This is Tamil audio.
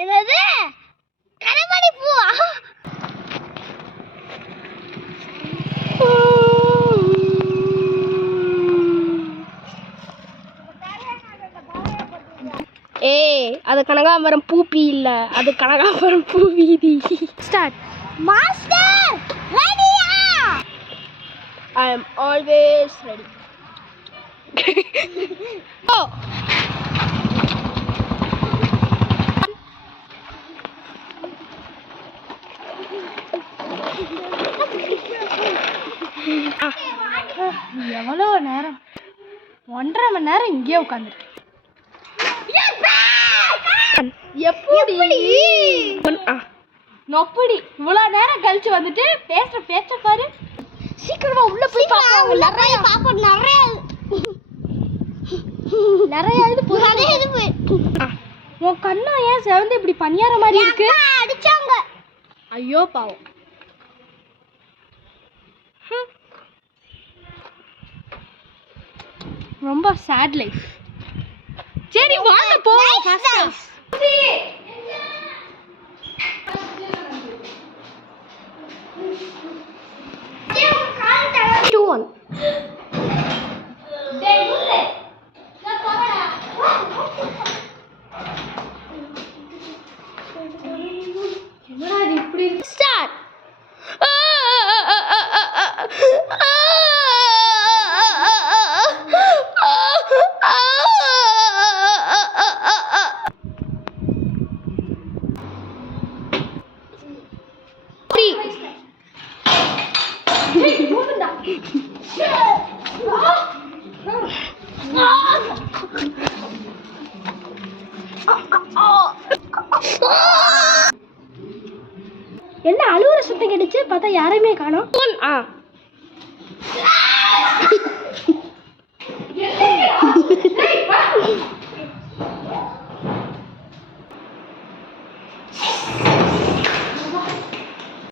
என்னது கனமணி பூவா? ஏய், அது கனகாம்பரம் பூப்பி இல்ல, அது கனகாம்பரம் பூ வீதி. ஸ்டார்ட். மாஸ்டர் ரெடியா? I am always ready. Go. எவ்வளோ நேரம்? 1.5 மணி நேரம் இங்கேயே உட்காந்துருக்கேன். எப்படி நொப்படி இவ்வளோ நேரம் கழிச்சு வந்துட்டு பேச பாரு. சீக்கிரமா உள்ள போய் பாப்போம். நிறைய பாப்போம். நிறைய உன் கண்ணா ஏன் செவந்து இப்படி பனியார மாதிரி இருக்கு? அடிச்சாங்க. ஐயோ பாவம். ரொம்ப சேட் லைஃப். சரி வாங்க போவோம் ஃபாஸ்டா. என்னடா இது இப்படி ஸ்டார்ட். என்ன அழுவுற சத்தம் கிடைச்சு பார்த்தா யாரையுமே காணோம்.